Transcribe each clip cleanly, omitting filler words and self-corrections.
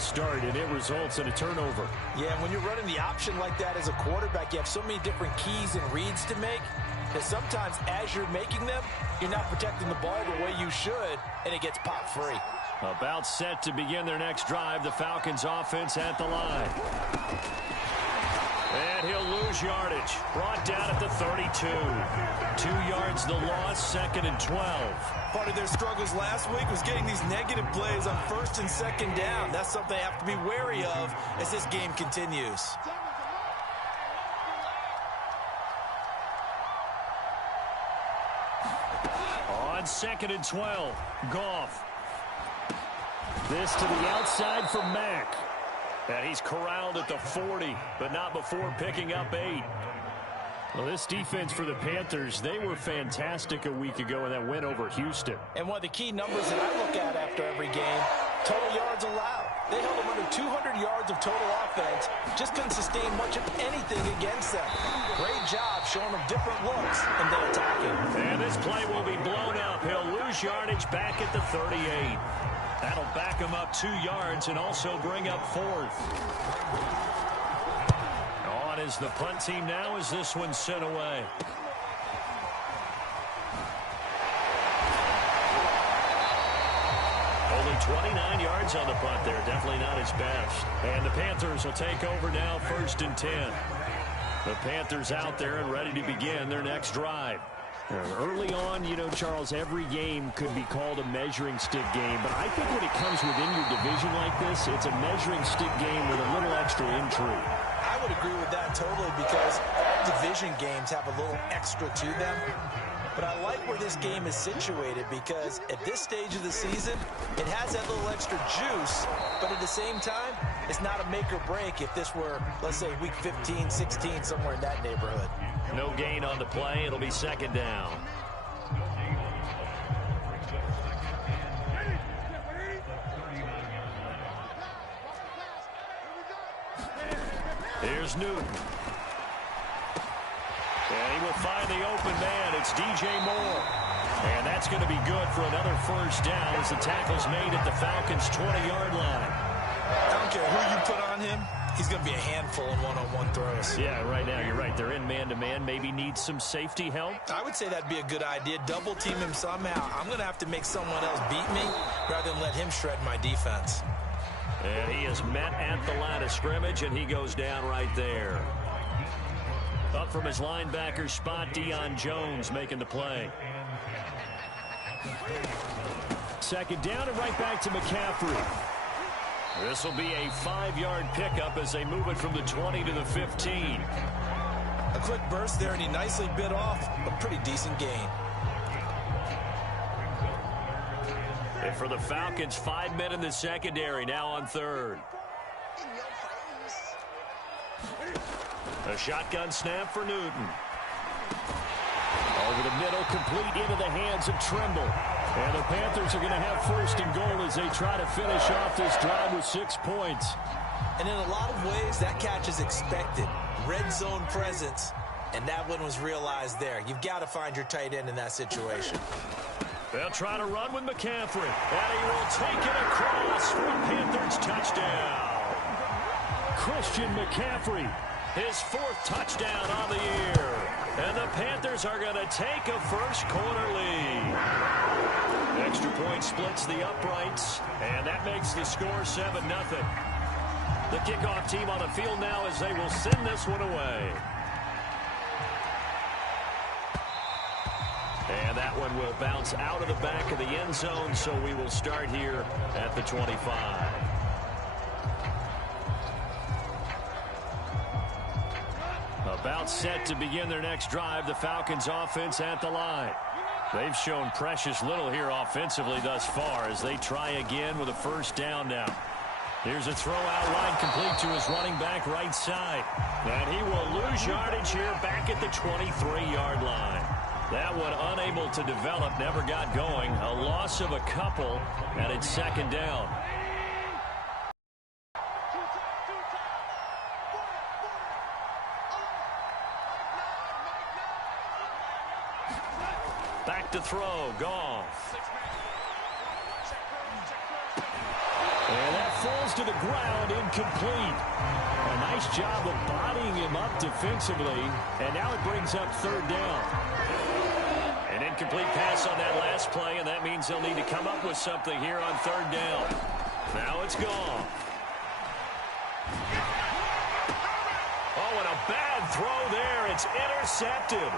the start, and it results in a turnover. Yeah, when you're running the option like that as a quarterback, you have so many different keys and reads to make that sometimes as you're making them, you're not protecting the ball the way you should, and it gets popped free. About set to begin their next drive, the Falcons offense at the line. And he'll lose yardage. Brought down at the 32. 2 yards the loss, 2nd and 12. Part of their struggles last week was getting these negative plays on 1st and 2nd down. That's something they have to be wary of as this game continues. On 2nd and 12, Goff. This to the outside for Mack. And he's corralled at the 40, but not before picking up 8. Well, this defense for the Panthers, they were fantastic a week ago in that win over Houston. And one of the key numbers that I look at after every game, total yards allowed. They held them under 200 yards of total offense, just couldn't sustain much of anything against them. Great job showing them different looks and then attacking. And this play will be blown up. He'll lose yardage back at the 38. That'll back him up 2 yards and also bring up 4th. On is the punt team now as this one's sent away. Only 29 yards on the punt there. Definitely not his best. And the Panthers will take over now, 1st and 10. The Panthers out there and ready to begin their next drive. Early on, you know, Charles, every game could be called a measuring stick game. But I think when it comes within your division like this, it's a measuring stick game with a little extra intrigue. I would agree with that totally because all division games have a little extra to them. But I like where this game is situated because at this stage of the season, it has that little extra juice. But at the same time, it's not a make or break if this were, let's say, week 15, 16, somewhere in that neighborhood. No gain on the play. It'll be 2nd down. Here's Newton. And he will find the open man. It's DJ Moore. And that's going to be good for another 1st down as the tackle's made at the Falcons' 20-yard line. I don't care who you put on him. He's going to be a handful in one-on-one throws. Yeah, right now you're right. They're in man-to-man. Maybe need some safety help. I would say that'd be a good idea. Double team him somehow. I'm going to have to make someone else beat me rather than let him shred my defense. And he is met at the line of scrimmage, and he goes down right there. Up from his linebacker spot, Deion Jones making the play. 2nd down and right back to McCaffrey. This will be a 5-yard pickup as they move it from the 20 to the 15. A quick burst there, and he nicely bit off a pretty decent gain. And for the Falcons, 5 men in the secondary, now on 3rd. A shotgun snap for Newton. Over the middle, complete into the hands of Trimble. And the Panthers are going to have 1st and goal as they try to finish off this drive with 6 points. And in a lot of ways, that catch is expected. Red zone presence, and that one was realized there. You've got to find your tight end in that situation. They'll try to run with McCaffrey. And he will take it across for a Panthers touchdown. Christian McCaffrey, his 4th touchdown on the year. And the Panthers are going to take a first-quarter lead. Extra point splits the uprights, and that makes the score 7-0. The kickoff team on the field now as they will send this one away. And that one will bounce out of the back of the end zone, so we will start here at the 25. About set to begin their next drive, the Falcons offense at the line. They've shown precious little here offensively thus far as they try again with a 1st down now. Here's a throw out line complete to his running back right side. And he will lose yardage here back at the 23-yard line. That one unable to develop, never got going. A loss of a couple, and it's 2nd down. Back to throw, Goff. And that falls to the ground, incomplete. A nice job of bodying him up defensively, and now it brings up third down. An incomplete pass on that last play, and that means they'll need to come up with something here on third down. Now it's gone. Oh, and a bad throw there. It's intercepted.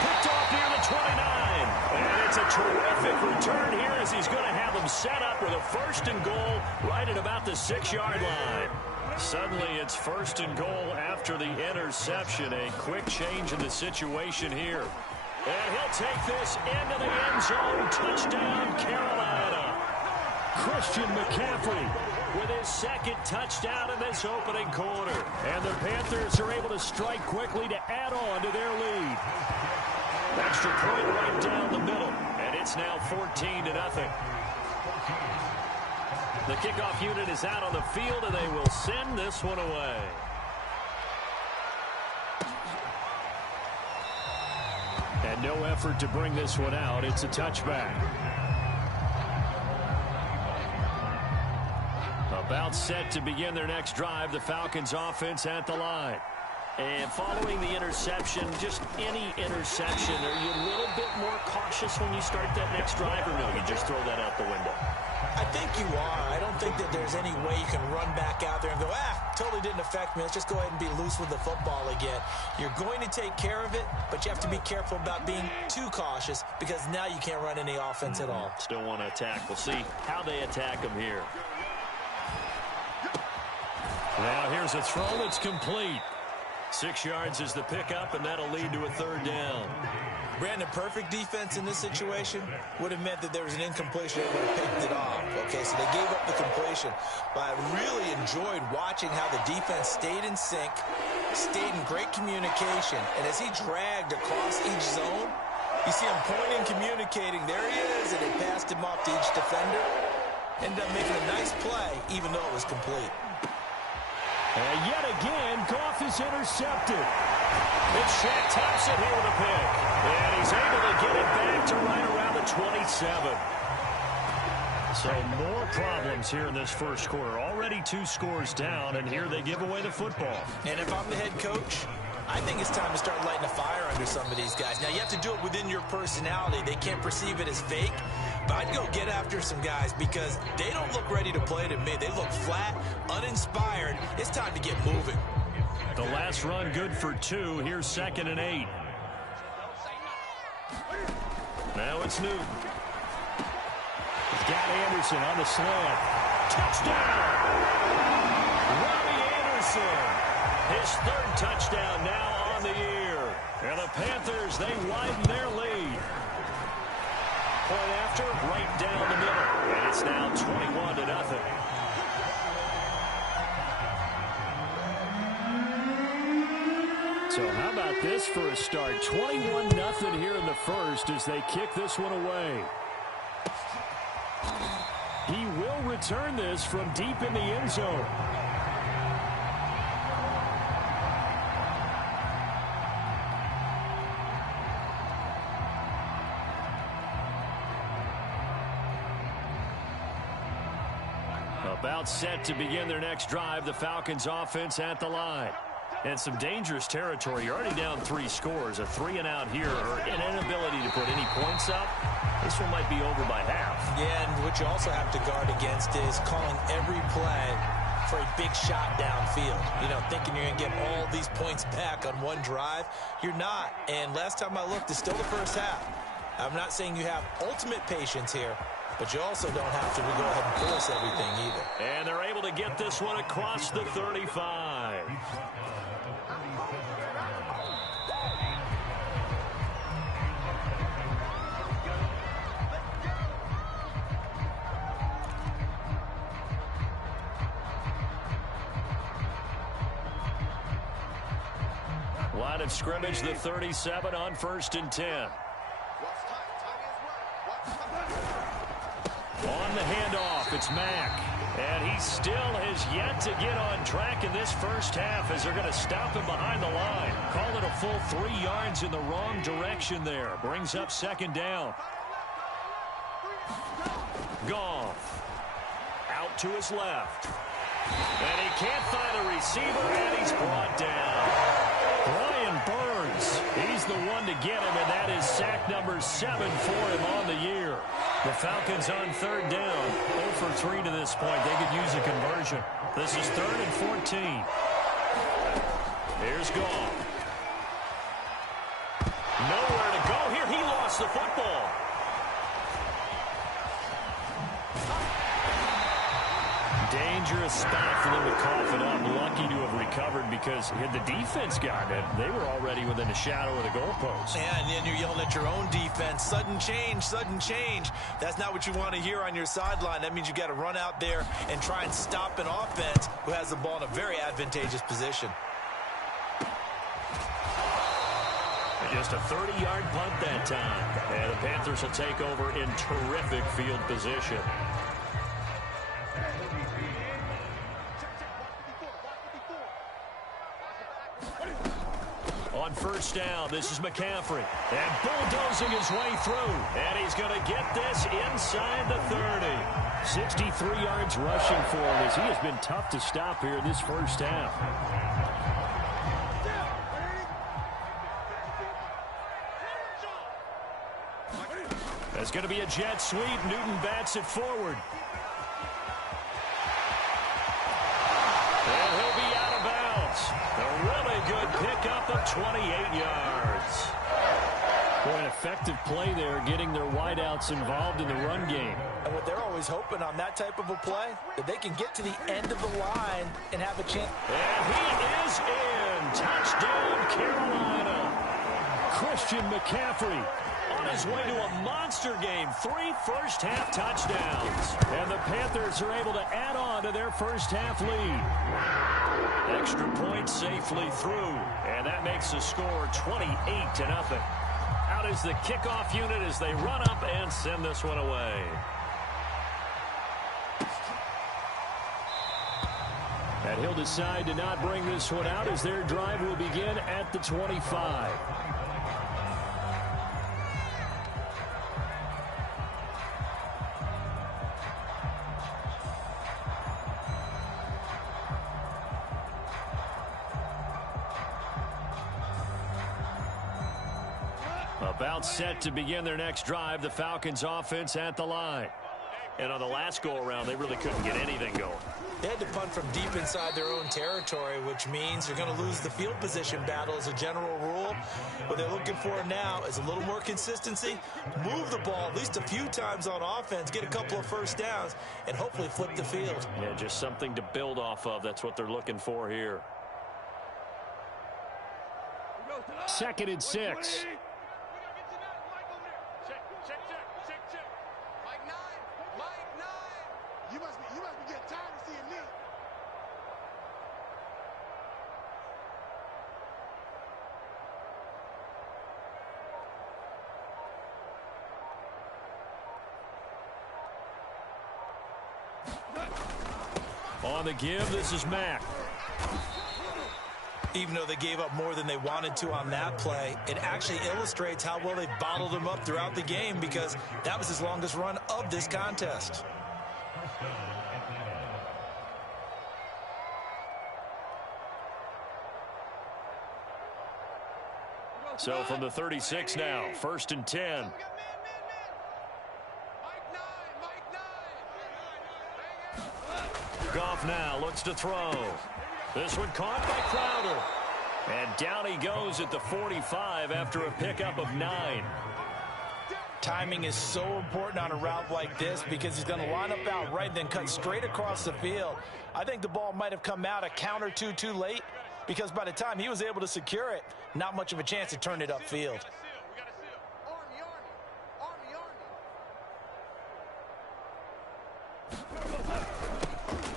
Picked off near the 29. And it's a terrific return here as he's going to have them set up with a first and goal right at about the 6-yard line. Suddenly it's first and goal after the interception. A quick change in the situation here. And he'll take this into the end zone. Touchdown, Carolina. Christian McCaffrey with his second touchdown in this opening quarter. And the Panthers are able to strike quickly to add on to their lead. Extra point right down the middle. And it's now 14-0. The kickoff unit is out on the field, and they will send this one away. And no effort to bring this one out. It's a touchback. About set to begin their next drive. The Falcons offense at the line. And following the interception, just any interception, are you a little bit more cautious when you start that next drive, or no, you just throw that out the window? I think you are. I don't think that there's any way you can run back out there and go, totally didn't affect me. Let's just go ahead and be loose with the football again. You're going to take care of it, but you have to be careful about being too cautious because now you can't run any offense at all. Still want to attack. We'll see how they attack them here. Now here's a throw that's complete. 6 yards is the pickup, and that'll lead to a third down. Brandon, perfect defense in this situation would have meant that there was an incompletion that would have picked it off. Okay, so they gave up the completion. But I really enjoyed watching how the defense stayed in sync, stayed in great communication. And as he dragged across each zone, you see him pointing, communicating. There he is, and they passed him off to each defender. Ended up making a nice play, even though it was complete. And yet again, Goff is intercepted. It's Shaq Thompson here with a pick. And he's able to get it back to right around the 27. So more problems here in this first quarter. Already 2 scores down, and here they give away the football. And if I'm the head coach, I think it's time to start lighting a fire under some of these guys. Now, you have to do it within your personality. They can't perceive it as fake. But I'd go get after some guys because they don't look ready to play to me. They look flat, uninspired. It's time to get moving. The last run good for 2. Here's 2nd and 8. Now it's Newton. He's got Anderson on the slant. Touchdown! Robbie Anderson. His 3rd touchdown now on the year. And the Panthers, they widen their lead. Point after, right down the middle. And it's now 21-0. So how about this for a start? 21-0 here in the first as they kick this one away. He will return this from deep in the end zone. About set to begin their next drive. The Falcons offense at the line. And some dangerous territory. You're already down 3 scores. A 3-and-out here, or an inability to put any points up. This one might be over by half. Yeah, and what you also have to guard against is calling every play for a big shot downfield. You know, thinking you're going to get all these points back on one drive. You're not. And last time I looked, it's still the first half. I'm not saying you have ultimate patience here, but you also don't have to go ahead and force everything either. And they're able to get this one across the 35. Line of scrimmage, the 37 on 1st and 10. On the handoff, it's Mack. And he still has yet to get on track in this first half as they're going to stop him behind the line. Call it a full 3 yards in the wrong direction there. Brings up 2nd down. Goff. Out to his left. And he can't find a receiver, and he's brought down. Brian Burns, he's the one to get him, and that is sack number 7 for him on the year. The Falcons on third down, 0 for 3 to this point. They could use a conversion. This is 3rd and 14. Here's Goff. Nowhere to go here. He lost the football. Dangerous spot for them to cough it up. Lucky to have recovered because had the defense gotten it, they were already within a shadow of the goalpost. Yeah, and then you're yelling at your own defense. Sudden change, sudden change. That's not what you want to hear on your sideline. That means you got to run out there and try and stop an offense who has the ball in a very advantageous position. Just a 30-yard punt that time. And the Panthers will take over in terrific field position. On first down, this is McCaffrey. And bulldozing his way through. And he's going to get this inside the 30. 63 yards rushing for him as he has been tough to stop here this first half. That's going to be a jet sweep. Newton bats it forward. And he'll be out of bounds. A really good pickup of 28 yards. Boy, an effective play there, getting their wideouts involved in the run game. And what they're always hoping on that type of a play, that they can get to the end of the line and have a chance. And he is in. Touchdown, Carolina. Christian McCaffrey on his way to a monster game. 3 first-half touchdowns. And the Panthers are able to add on to their first-half lead. Extra point safely through. And that makes the score 28-0. Out is the kickoff unit as they run up and send this one away. And he'll decide to not bring this one out as their drive will begin at the 25. About set to begin their next drive, the Falcons offense at the line. And on the last go-around, they really couldn't get anything going. They had to punt from deep inside their own territory, which means they're going to lose the field position battle as a general rule. What they're looking for now is a little more consistency, move the ball at least a few times on offense, get a couple of first downs, and hopefully flip the field. Yeah, just something to build off of. That's what they're looking for here. 2nd and 6. On the give, this is Mack. Even though they gave up more than they wanted to on that play, it actually illustrates how well they bottled them up throughout the game because that was his longest run of this contest. So from the 36 now, 1st and 10. Goff now looks to throw. This one caught by Crowder. And down he goes at the 45 after a pickup of 9. Timing is so important on a route like this because he's going to line up out right, then cut straight across the field. I think the ball might have come out a count or two too late because by the time he was able to secure it, not much of a chance to turn it upfield.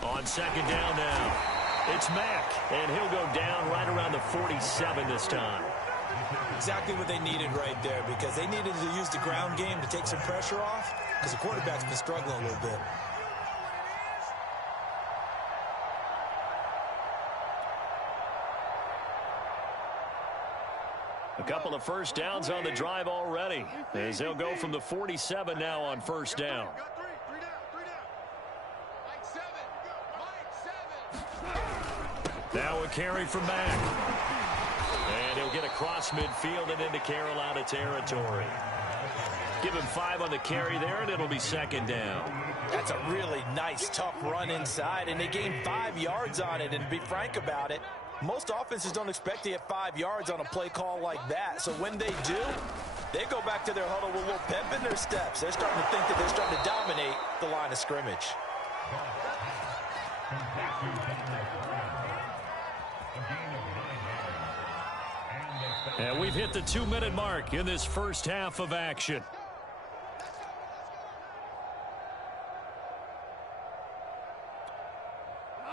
On 2nd down now, it's Mack, and he'll go down right around the 47 this time. Exactly what they needed right there because they needed to use the ground game to take some pressure off because the quarterback's been struggling a little bit. A couple of first downs on the drive already as they'll go from the 47 now on 1st down. Three down. Like 7. Now a carry from Mack. And he'll get across midfield and into Carolina territory. Give him 5 on the carry there, and it'll be second down. That's a really nice, tough run inside, and they gained 5 yards on it. And to be frank about it, most offenses don't expect to get 5 yards on a play call like that. So when they do, they go back to their huddle with a little pep in their steps. They're starting to think that they're starting to dominate the line of scrimmage. And we've hit the 2-minute mark in this first half of action.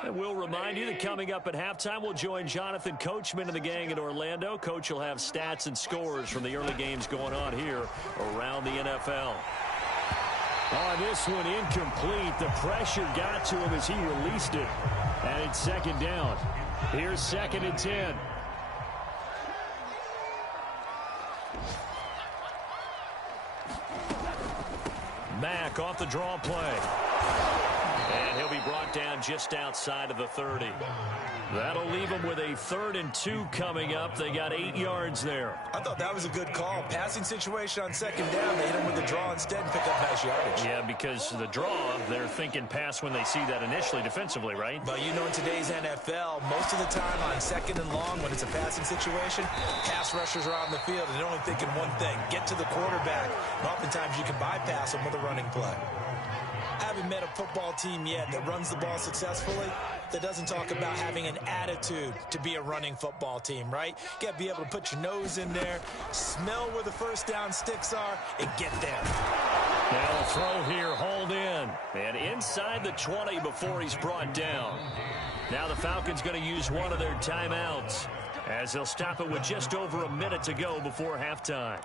And we'll remind you that coming up at halftime, we'll join Jonathan Coachman and the gang in Orlando. Coach will have stats and scores from the early games going on here around the NFL. On this one, incomplete. The pressure got to him as he released it. And it's second down. Here's 2nd and 10. Mack off the draw play. And he'll be brought down just outside of the 30. That'll leave him with a 3rd and 2 coming up. They got 8 yards there. I thought that was a good call. Passing situation on second down. They hit him with the draw instead and pick up nice yardage. Yeah, because the draw, they're thinking pass when they see that initially defensively, right? But you know, in today's NFL, most of the time on 2nd and long, when it's a passing situation, pass rushers are on the field and they're only thinking one thing, get to the quarterback. And oftentimes you can bypass them with a running play. I haven't met a football team yet that runs the ball successfully that doesn't talk about having an attitude to be a running football team, right? You got to be able to put your nose in there, smell where the first down sticks are, and get there. Now a throw here, hauled in. And inside the 20 before he's brought down. Now the Falcons going to use one of their timeouts as they'll stop it with just over a minute to go before halftime.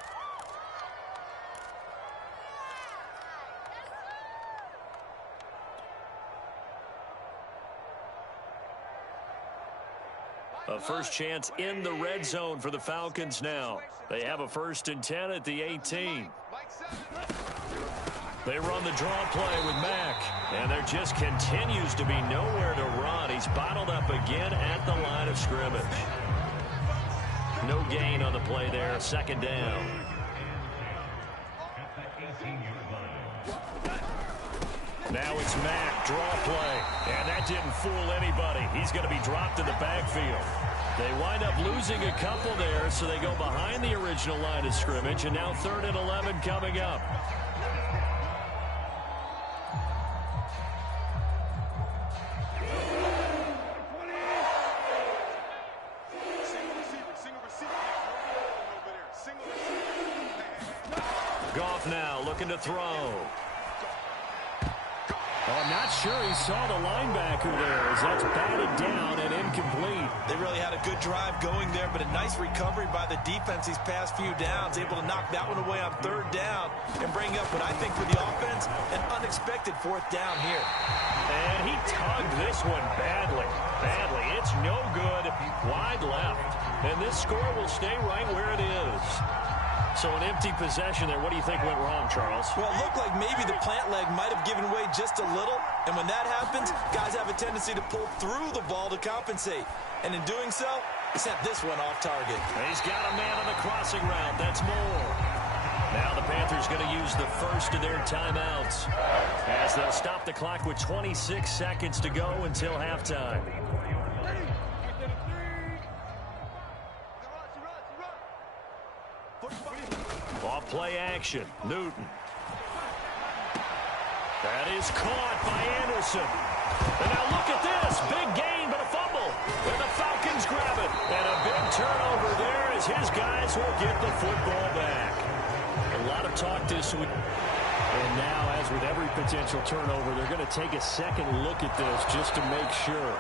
A first chance in the red zone for the Falcons now. They have a 1st and 10 at the 18. They run the draw play with Mack. And there just continues to be nowhere to run. He's bottled up again at the line of scrimmage. No gain on the play there. 2nd down. Now it's Mack, draw play, and that didn't fool anybody. He's going to be dropped in the backfield. They wind up losing a couple there, so they go behind the original line of scrimmage, and now 3rd and 11 coming up. Goff now looking to throw. Oh, I'm not sure he saw the linebacker there as that's batted down and incomplete. They really had a good drive going there, but a nice recovery by the defense these past few downs, able to knock that one away on 3rd down and bring up what I think for the offense, an unexpected 4th down here. And he tugged this one badly. It's no good. Wide left. And this score will stay right where it is. So an empty possession there. What do you think went wrong, Charles? Well, it looked like maybe the plant leg might have given way just a little. And when that happens, guys have a tendency to pull through the ball to compensate. And in doing so, he sent this one off target. He's got a man on the crossing route. That's more. Now the Panthers going to use the first of their timeouts as they'll stop the clock with 26 seconds to go until halftime. Off play action. Newton. That is caught by Anderson. And now look at this. Big gain, but a fumble. And the Falcons grab it. And a big turnover there as his guys will get the football back. A lot of talk this week. And now, as with every potential turnover, they're going to take a second look at this just to make sure.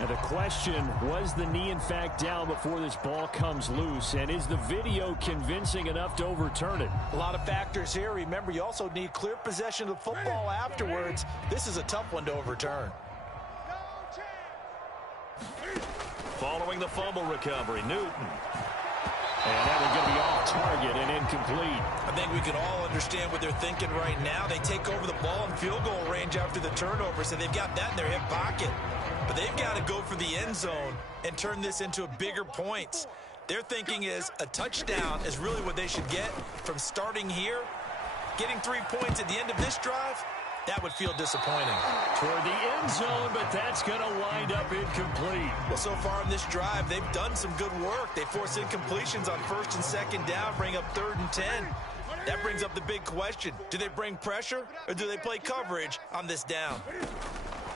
Now the question, was the knee in fact down before this ball comes loose? And is the video convincing enough to overturn it? A lot of factors here. Remember, you also need clear possession of the football afterwards. This is a tough one to overturn. Following the fumble recovery, Newton. And that one's going to be off target and incomplete. I think we can all understand what they're thinking right now. They take over the ball in field goal range after the turnover, so they've got that in their hip pocket. But they've got to go for the end zone and turn this into a bigger points. Their thinking is a touchdown is really what they should get from starting here. Getting 3 points at the end of this drive, that would feel disappointing. Toward the end zone, but that's going to wind up incomplete. Well, so far in this drive, they've done some good work. They force incompletions on 1st and 2nd down, bring up 3rd and 10. That brings up the big question. Do they bring pressure or do they play coverage on this down?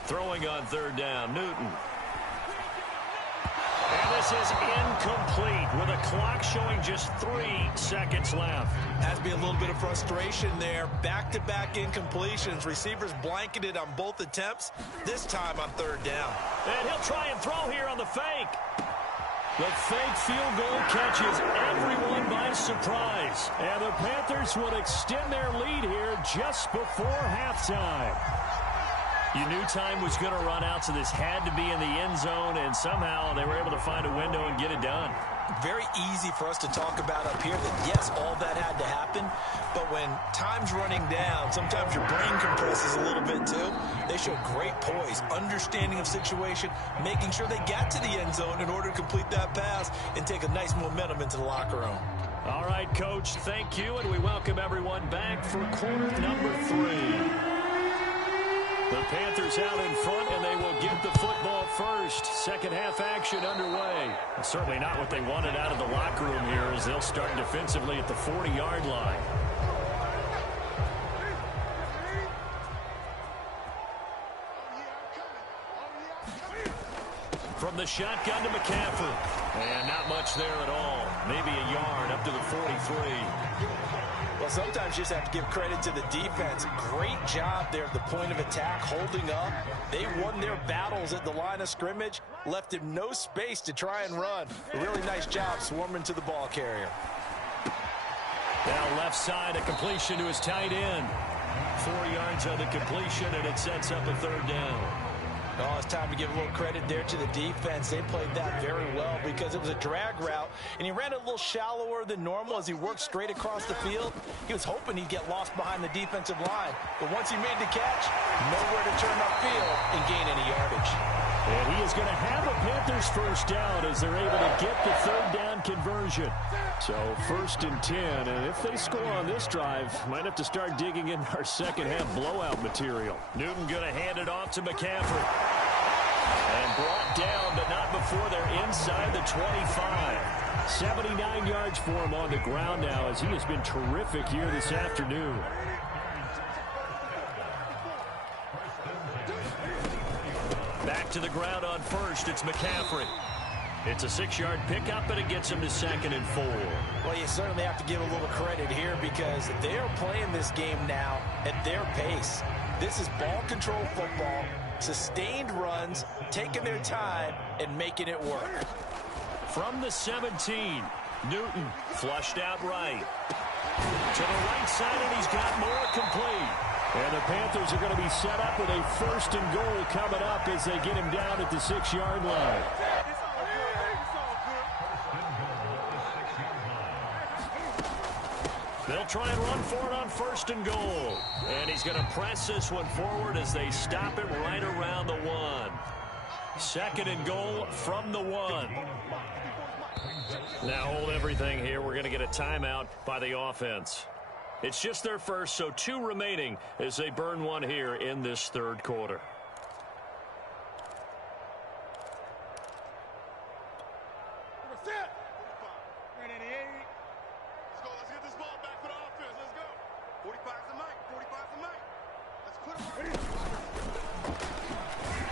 Throwing on 3rd down, Newton. And this is incomplete with a clock showing just 3 seconds left. Has to be a little bit of frustration there. Back-to-back incompletions. Receivers blanketed on both attempts, this time on 3rd down. And he'll try and throw here on the fake. The fake field goal catches everyone by surprise. And the Panthers will extend their lead here just before halftime. You knew time was going to run out, so this had to be in the end zone, and somehow they were able to find a window and get it done. Very easy for us to talk about up here that, yes, all that had to happen, but when time's running down, sometimes your brain compresses a little bit too. They showed great poise, understanding of situation, making sure they got to the end zone in order to complete that pass and take a nice momentum into the locker room. All right, Coach, thank you, and we welcome everyone back for quarter number 3. The Panthers out in front, and they will get the football first. Second half action underway. Certainly not what they wanted out of the locker room here as they'll start defensively at the 40-yard line. From the shotgun to McCaffrey. And not much there at all. Maybe a yard up to the 43. Well, sometimes you just have to give credit to the defense. Great job there at the point of attack, holding up. They won their battles at the line of scrimmage, left him no space to try and run. A really nice job swarming to the ball carrier. Now left side, a completion to his tight end. 4 yards on the completion, and it sets up a 3rd down. Oh, it's time to give a little credit there to the defense. They played that very well because it was a drag route, and he ran it a little shallower than normal as he worked straight across the field. He was hoping he'd get lost behind the defensive line, but once he made the catch, nowhere to turn upfield and gain any yardage. And he is going to have a Panthers first down as they're able to get the 3rd down conversion. So 1st and 10, and if they score on this drive, might have to start digging in our second half blowout material. Newton going to hand it off to McCaffrey. And brought down, but not before they're inside the 25. 79 yards for him on the ground now as he has been terrific here this afternoon. Back to the ground on 1st, it's McCaffrey. It's a 6-yard pickup, and it gets him to 2nd and 4. Well, you certainly have to give a little credit here because they are playing this game now at their pace. This is ball control football, sustained runs, taking their time, and making it work. From the 17, Newton flushed out right. To the right side, and he's got more complete. And the Panthers are going to be set up with a 1st and goal coming up as they get him down at the 6-yard line. They'll try and run for it on 1st and goal. And he's going to press this one forward as they stop it right around the 1. 2nd and goal from the 1. Now hold everything here. We're going to get a timeout by the offense. It's just their first, so 2 remaining as they burn one here in this 3rd quarter.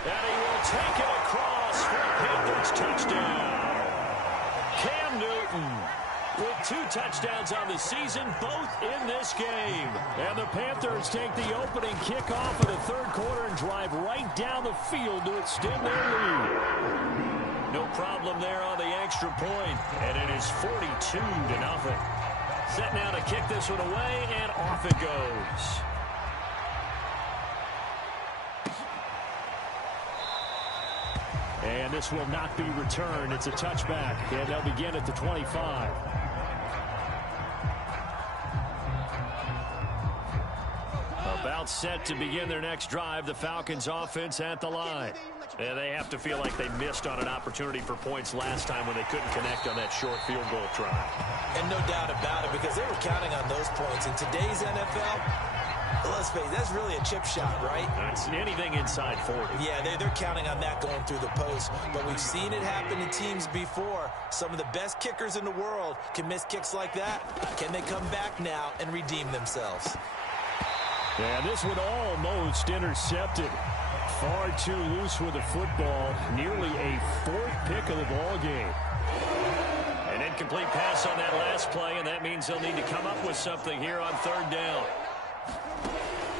And he will take it across for a Panthers touchdown. Cam Newton with 2 touchdowns on the season, both in this game. And the Panthers take the opening kickoff of the 3rd quarter and drive right down the field to extend their lead. No problem there on the extra point, and it is 42-0. Set now to kick this one away, and off it goes. And this will not be returned. It's a touchback, and they'll begin at the 25. About set to begin their next drive, the Falcons offense at the line. And they have to feel like they missed on an opportunity for points last time when they couldn't connect on that short field goal try. And no doubt about it, because they were counting on those points. In today's NFL, let's face it, that's really a chip shot, right? It's anything inside 40. Yeah, they're counting on that going through the post. But we've seen it happen to teams before. Some of the best kickers in the world can miss kicks like that. Can they come back now and redeem themselves? And this one almost intercepted. Far too loose with the football. Nearly a fourth pick of the ball game. An incomplete pass on that last play, and that means they'll need to come up with something here on third down.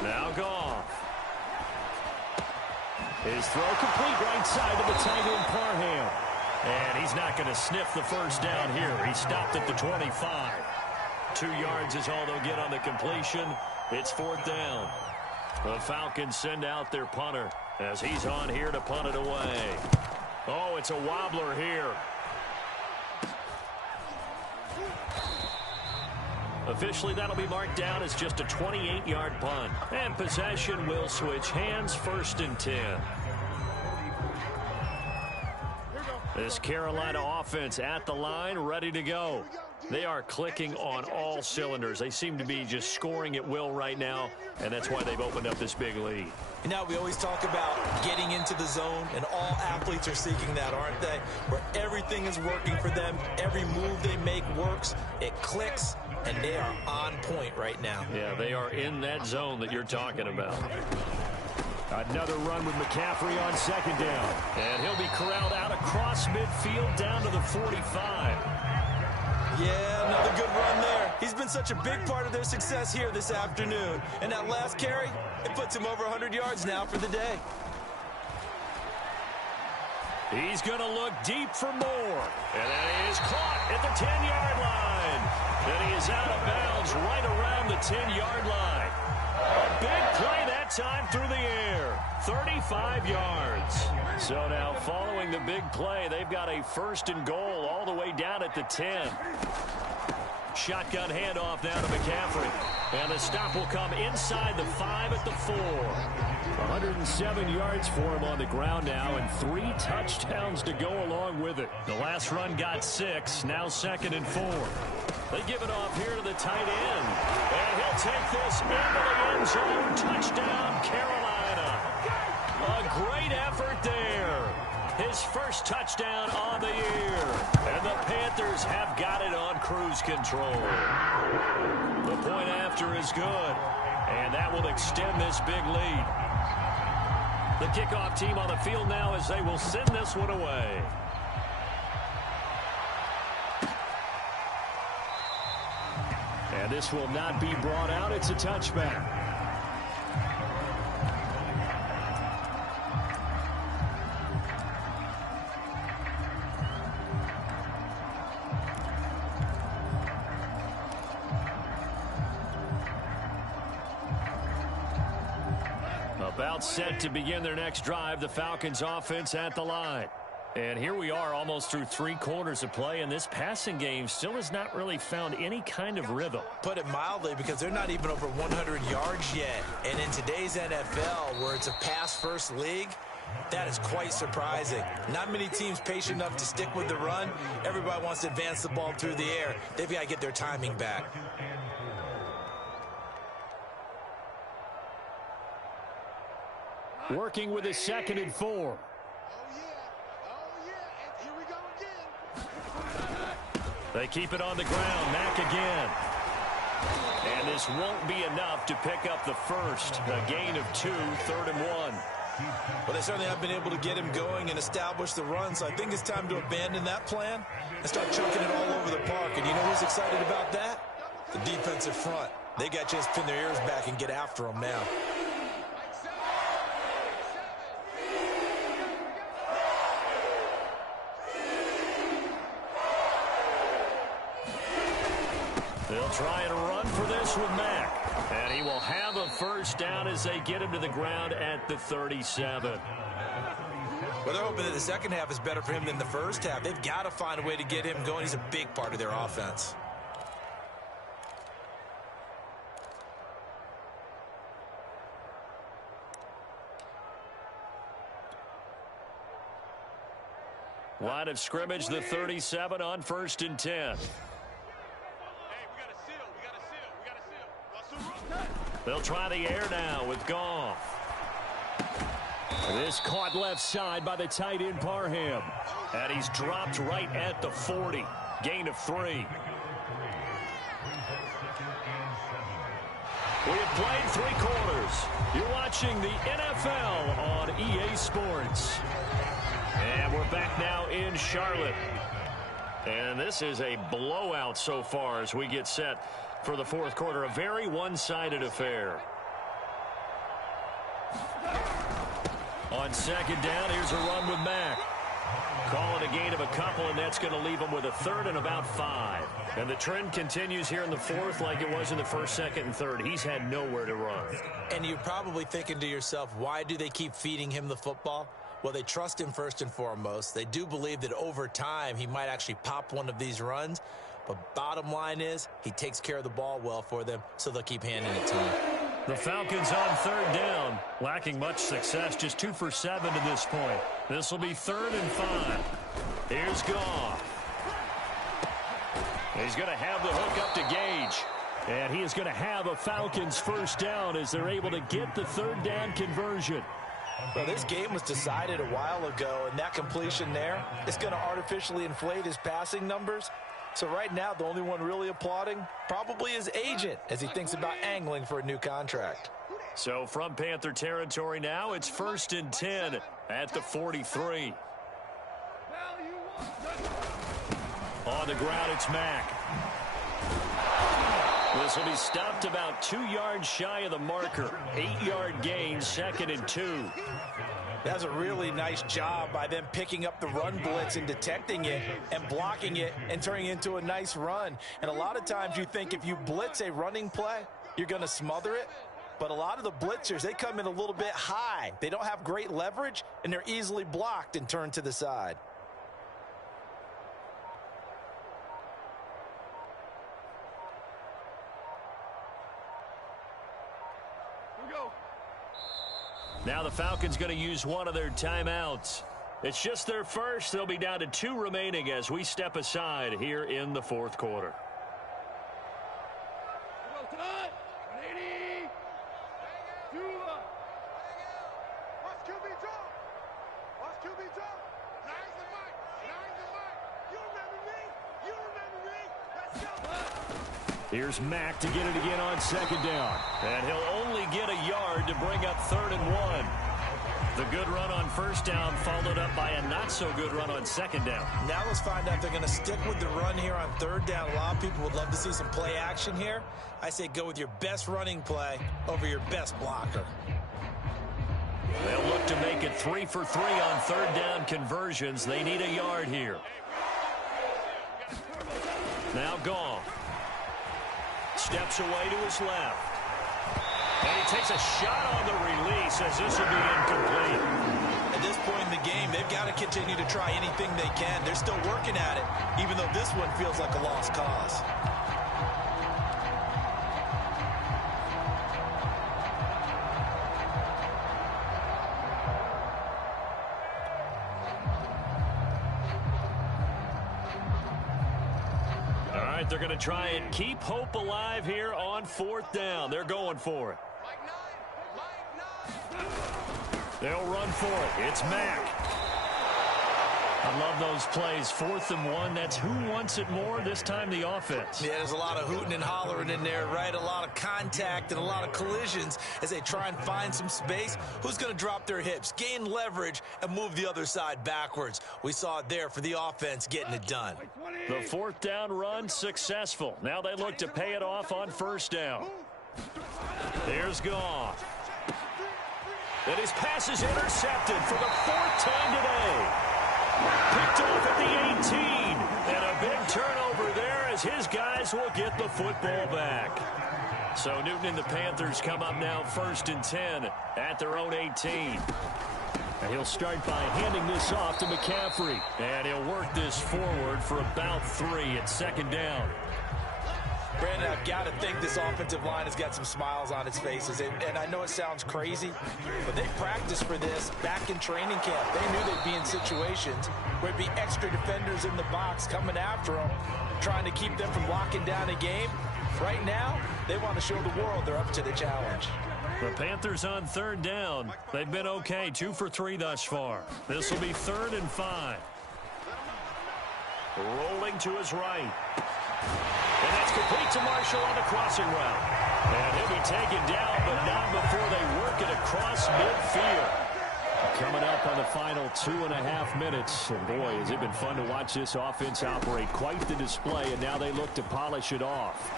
Now Goff. His throw complete right side to the tight end Parham. And he's not going to sniff the first down here. He stopped at the 25. 2 yards is all they'll get on the completion. It's fourth down. The Falcons send out their punter as he's on here to punt it away. Oh, it's a wobbler here. Officially, that'll be marked down as just a 28-yard punt. And possession will switch hands, 1st and 10. This Carolina offense at the line, ready to go. They are clicking on all cylinders. They seem to be just scoring at will right now, and that's why they've opened up this big lead. Now, we always talk about getting into the zone, and all athletes are seeking that, aren't they? Where everything is working for them, every move they make works, it clicks, and they are on point right now. Yeah, they are in that zone that you're talking about. Another run with McCaffrey on 2nd down. And he'll be corralled out across midfield down to the 45. Yeah, another good run there. He's been such a big part of their success here this afternoon. And that last carry, it puts him over 100 yards now for the day. He's going to look deep for more. And that is caught at the 10-yard line. And he is out of bounds right around the 10-yard line. A big play that time through the air. 35 yards. So now following the big play, they've got a 1st and goal all the way down at the 10. Shotgun handoff now to McCaffrey. And the stop will come inside the 5 at the 4. 107 yards for him on the ground now, and 3 touchdowns to go along with it. The last run got 6, now 2nd and 4. They give it off here to the tight end. And he'll take this into the end zone. Touchdown, Carolina. A great effort there. His first touchdown on the year. And the Panthers have got it on cruise control. The point after is good. And that will extend this big lead. The kickoff team on the field now as they will send this one away. And this will not be brought out. It's a touchback. About set to begin their next drive, the Falcons offense at the line. And here we are almost through 3 quarters of play, and this passing game still has not really found any kind of rhythm. Put it mildly, because they're not even over 100 yards yet. And in today's NFL, where it's a pass-first league, that is quite surprising. Not many teams patient enough to stick with the run. Everybody wants to advance the ball through the air. They've got to get their timing back. Working with a 2nd and 4. They keep it on the ground. Mack again. And this won't be enough to pick up the first. A gain of 2, 3rd and 1. Well, they certainly have been able to get him going and establish the run, so I think it's time to abandon that plan and start chunking it all over the park. And you know who's excited about that? The defensive front. They got to just pin their ears back and get after him now. They'll try and run for this with Mack. And he will have a first down as they get him to the ground at the 37. Well, they're hoping that the second half is better for him than the first half. They've got to find a way to get him going. He's a big part of their offense. Line of scrimmage, the 37 on 1st and 10. They'll try the air now with Goff. This caught left side by the tight end Parham. And he's dropped right at the 40. Gain of 3. We have played 3 quarters. You're watching the NFL on EA Sports. And we're back now in Charlotte. And this is a blowout so far as we get set for the 4th quarter. A very one-sided affair. On 2nd down, here's a run with Mack. Call it a gain of a couple, and that's going to leave him with a 3rd and about 5. And the trend continues here in the 4th like it was in the 1st, 2nd, and 3rd. He's had nowhere to run. And you're probably thinking to yourself, why do they keep feeding him the football? Well, they trust him first and foremost. They do believe that over time he might actually pop one of these runs. But bottom line is he takes care of the ball well for them, so they'll keep handing it to him. The Falcons on 3rd down, lacking much success, just 2 for 7 to this point. This will be 3rd and 5. Here's Goff. He's going to have the hook up to Gage. And he is going to have a Falcons 1st down as they're able to get the 3rd down conversion. Well, this game was decided a while ago, and that completion there is going to artificially inflate his passing numbers. So right now, the only one really applauding probably his agent as he thinks about angling for a new contract. So from Panther territory now, it's 1st and 10 at the 43. On the ground, it's Mack. This will be stopped about 2 yards shy of the marker. 8-yard gain, 2nd and 2. That's a really nice job by them picking up the run blitz and detecting it and blocking it and turning it into a nice run. And a lot of times you think if you blitz a running play, you're going to smother it. But a lot of the blitzers, they come in a little bit high. They don't have great leverage, and they're easily blocked and turned to the side. Now the Falcons going to use one of their timeouts. It's just their first. They'll be down to 2 remaining as we step aside here in the 4th quarter. Here's Mack to get it again on 2nd down. And he'll only get a yard to bring up 3rd and 1. The good run on 1st down followed up by a not-so-good run on 2nd down. Now let's find out if they're going to stick with the run here on 3rd down. A lot of people would love to see some play action here. I say go with your best running play over your best blocker. They'll look to make it 3 for 3 on 3rd down conversions. They need a yard here. Now Goff. Steps away to his left. And he takes a shot on the release as this will be incomplete. At this point in the game, they've got to continue to try anything they can. They're still working at it, even though this one feels like a lost cause. They're going to try and keep hope alive here on 4th down. They're going for it. They'll run for it. It's Mack. I love those plays. 4th and 1. That's who wants it more, this time the offense. Yeah, there's a lot of hooting and hollering in there, right? A lot of contact and a lot of collisions as they try and find some space. Who's going to drop their hips, gain leverage, and move the other side backwards? We saw it there for the offense getting it done. The 4th down run successful. Now they look to pay it off on 1st down. Here's Goff. And his pass is intercepted for the 4th time today. Picked off at the 18. And a big turnover there as his guys will get the football back. So Newton and the Panthers come up now 1st and 10 at their own 18. And he'll start by handing this off to McCaffrey. And he'll work this forward for about 3 at 2nd down. Brandon, I've got to think this offensive line has got some smiles on its faces. And I know it sounds crazy, but they practiced for this back in training camp. They knew they'd be in situations where it'd be extra defenders in the box coming after them, trying to keep them from locking down a game. Right now, they want to show the world they're up to the challenge. The Panthers on third down. They've been okay, 2 for 3 thus far. This will be 3rd and 5. Rolling to his right. And that's complete to Marshall on the crossing route. And he'll be taken down, but not before they work it across midfield. Coming up on the final 2.5 minutes. And boy, has it been fun to watch this offense operate. Quite the display, and now they look to polish it off.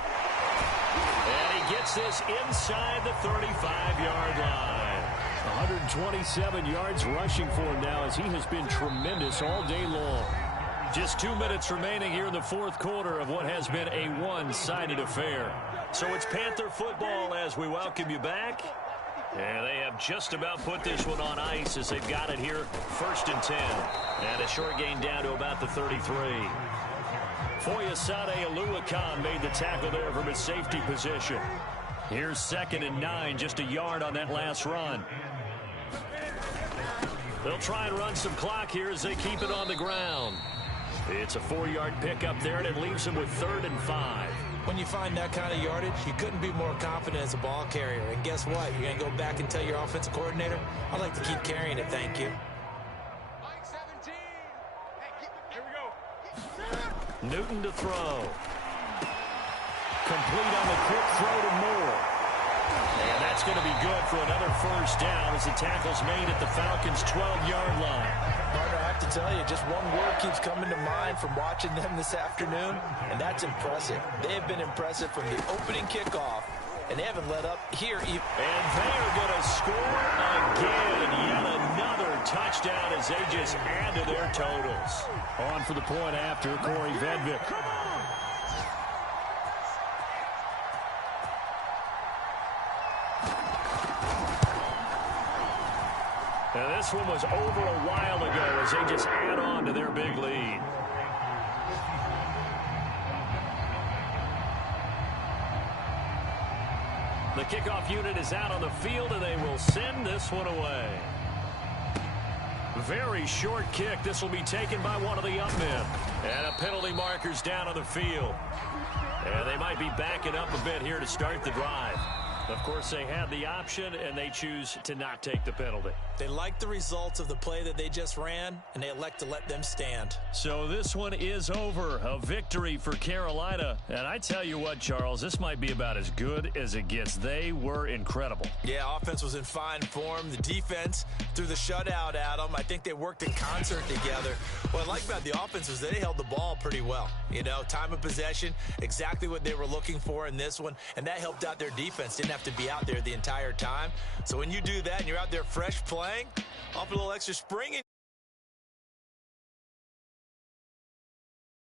And he gets this inside the 35-yard line. 127 yards rushing for him now, as he has been tremendous all day long. Just 2 minutes remaining here in the fourth quarter of what has been a one-sided affair. So it's Panther football as we welcome you back. And they have just about put this one on ice as they've got it here, 1st and 10. And a short gain down to about the 33. Foyesade Oluwakan made the tackle there from his safety position. Here's 2nd and 9, just a yard on that last run. They'll try and run some clock here as they keep it on the ground. It's a 4-yard pickup there, and it leaves them with 3rd and 5. When you find that kind of yardage, you couldn't be more confident as a ball carrier. And guess what? You're going to go back and tell your offensive coordinator, I'd like to keep carrying it, thank you. Newton to throw. Complete on the quick throw to Moore. And that's going to be good for another 1st down as the tackle's made at the Falcons' 12-yard line. Partner, I have to tell you, just one word keeps coming to mind from watching them this afternoon, and that's impressive. They have been impressive from the opening kickoff, and they haven't let up here either. And they are going to score again. Yet another touchdown as they just add to their totals. On for the point after, Corey Vedvik. And this one was over a while ago as they just add on to their big lead. The kickoff unit is out on the field, and they will send this one away. Very short kick. This will be taken by one of the up men. And a penalty marker's down on the field. And they might be backing up a bit here to start the drive. Of course, they had the option, and they choose to not take the penalty. They like the results of the play that they just ran, and they elect to let them stand. So this one is over. A victory for Carolina. And I tell you what, Charles, this might be about as good as it gets. They were incredible. Yeah, offense was in fine form. The defense threw the shutout at them. I think they worked in concert together. What I like about the offense was they held the ball pretty well. You know, time of possession, exactly what they were looking for in this one, and that helped out their defense. Didn't have to be out there the entire time. So when you do that and you're out there fresh playing, off a little extra spring.